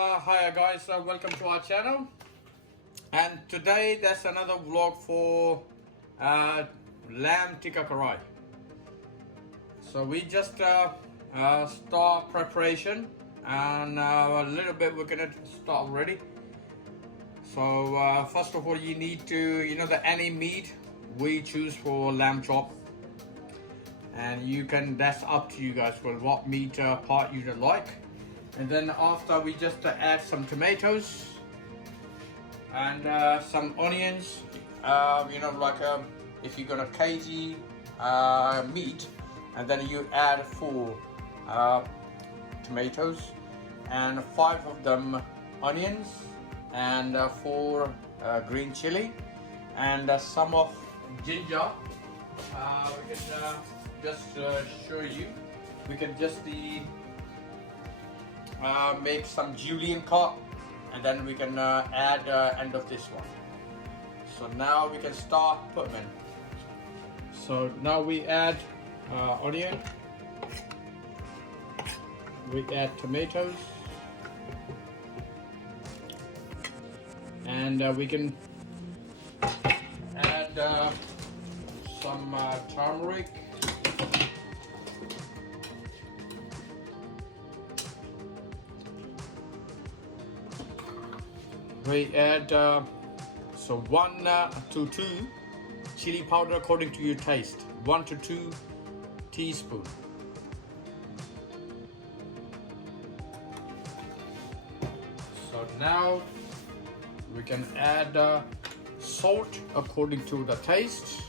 Hi guys, welcome to our channel. And today there's another vlog for lamb tikka karahi. So we just start preparation, and a little bit we're gonna start already. So first of all, you need to, the any meat we choose for lamb chop, and that's up to you guys for what meat part you like. And then after, we just add some tomatoes and some onions. If you got a kg meat, and then you add 4 tomatoes and 5 of them onions and 4 green chili and some of ginger. We can just show you. We can just make some julienne cut, and then we can add end of this one. So now we can start putting in. So now we add onion, we add tomatoes, and we can add some turmeric. We add 1 to 2 chili powder according to your taste, 1 to 2 teaspoons. So now we can add salt according to the taste,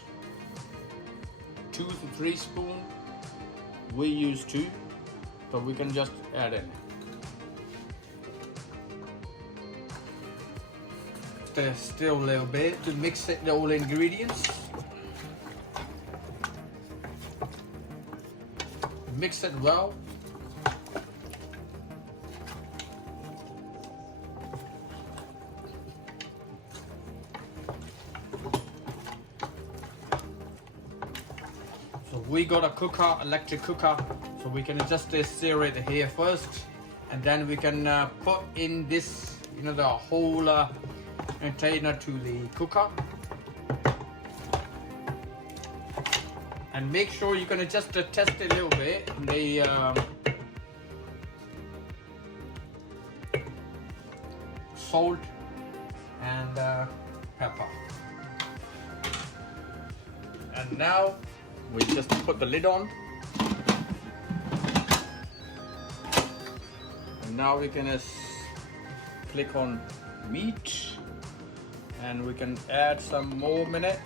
2 to 3 spoons. We use 2, so we can just add in. Still a little bit to mix it, the all ingredients. Mix it well. So we got a cooker, electric cooker, so we can just stir it here first, and then we can put in this, the whole container to the cooker, and make sure you're gonna just test a little bit the salt and pepper. And now we just put the lid on, and now we can click on meat. And we can add some more minute,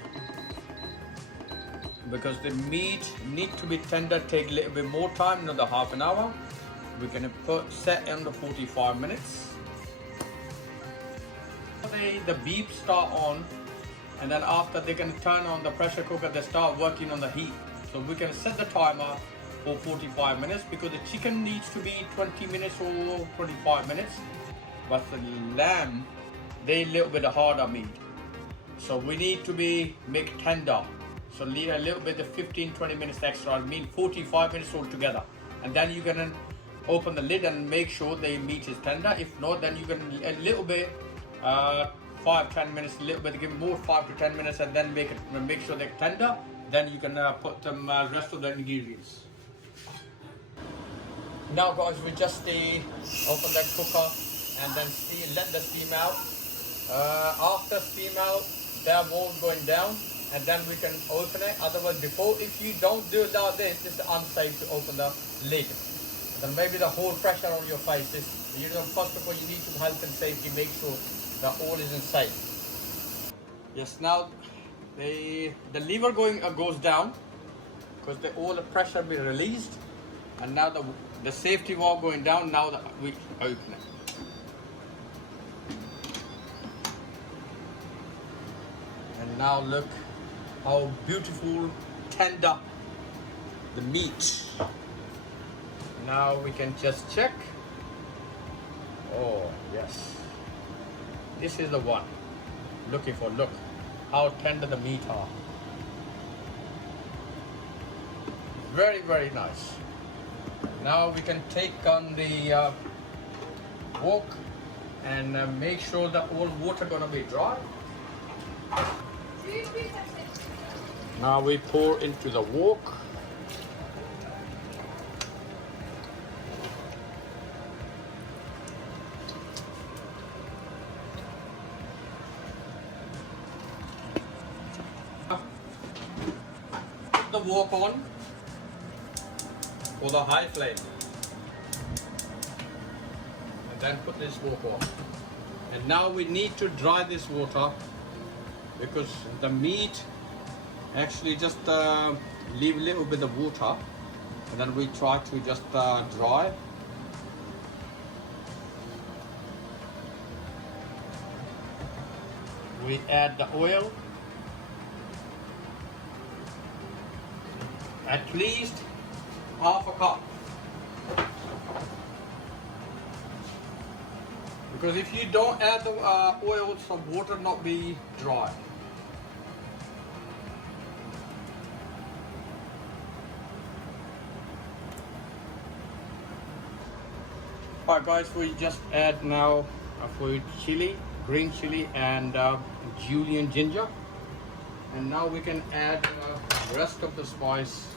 because the meat need to be tender, take a little bit more time, another half an hour. We can set in the 45 minutes. The beep start on, and then after they can turn on the pressure cooker, they start working on the heat. So we can set the timer for 45 minutes, because the chicken needs to be 20 minutes or 25 minutes, but the lamb, they a little bit harder meat, so we need to make tender. So leave a little bit of 15-20 minutes extra, I mean 45 minutes altogether. And then you can open the lid and make sure the meat is tender. If not, then you can a little bit 5-10 minutes, a little bit, give more 5 to 10 minutes, and then make sure they're tender. Then you can put them rest of the ingredients. Now guys, we just open that cooker and then let the steam out. After steam out, that won't going down, and then we can open it. Otherwise, if you don't do this, it's unsafe to open the lid. Then maybe the whole pressure on your face is, first of all, you need to health and safety, make sure that all is in safe. Yes, now the lever goes down, because all the pressure be released, and now the safety valve going down. Now that we open it. And now look how beautiful, tender the meat. Now we can just check. Oh yes, this is the one looking for. Look how tender the meat are. Very, very nice. Now we can take on the wok and make sure that all water gonna be dry. Now we pour into the wok. Put the wok on for the high flame. And then put this wok on. And now we need to dry this water because the meat actually just leave a little bit of water, and then we try to just dry. We add the oil, at least half a cup. Because if you don't add the oil, some water not be dry. Alright guys, we just add now for chili, green chili and julienne ginger. And now we can add rest of the spice,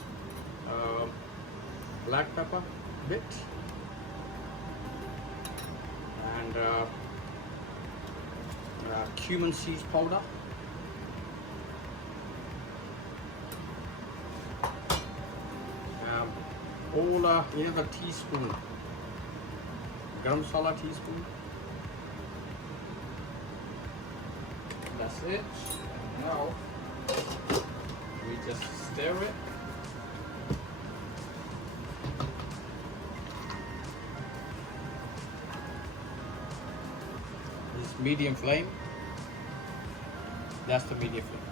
black pepper bit, and cumin seeds powder, all a teaspoon garam masala teaspoon. That's it. Now we just stir it. This medium flame. That's the medium flame.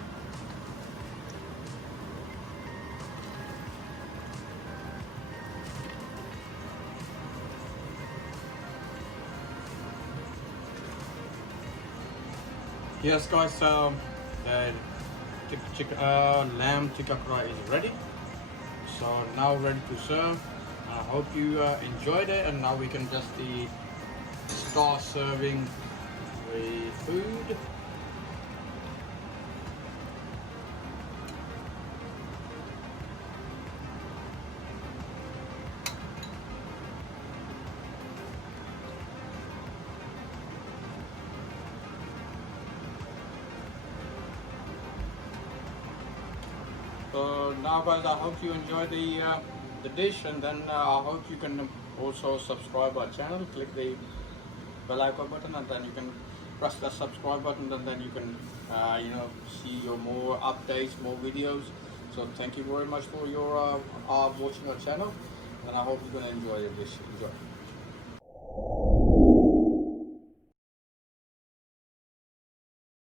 Yes guys, the lamb tikka karahi is ready. So now ready to serve. I hope you enjoyed it, and now we can just start serving the food. So now guys, I hope you enjoy the dish, and then I hope you can also subscribe our channel, click the bell icon button, and then you can press the subscribe button, and then you can see your more updates, more videos. So thank you very much for your watching our channel, and I hope you're gonna enjoy the dish. Enjoy.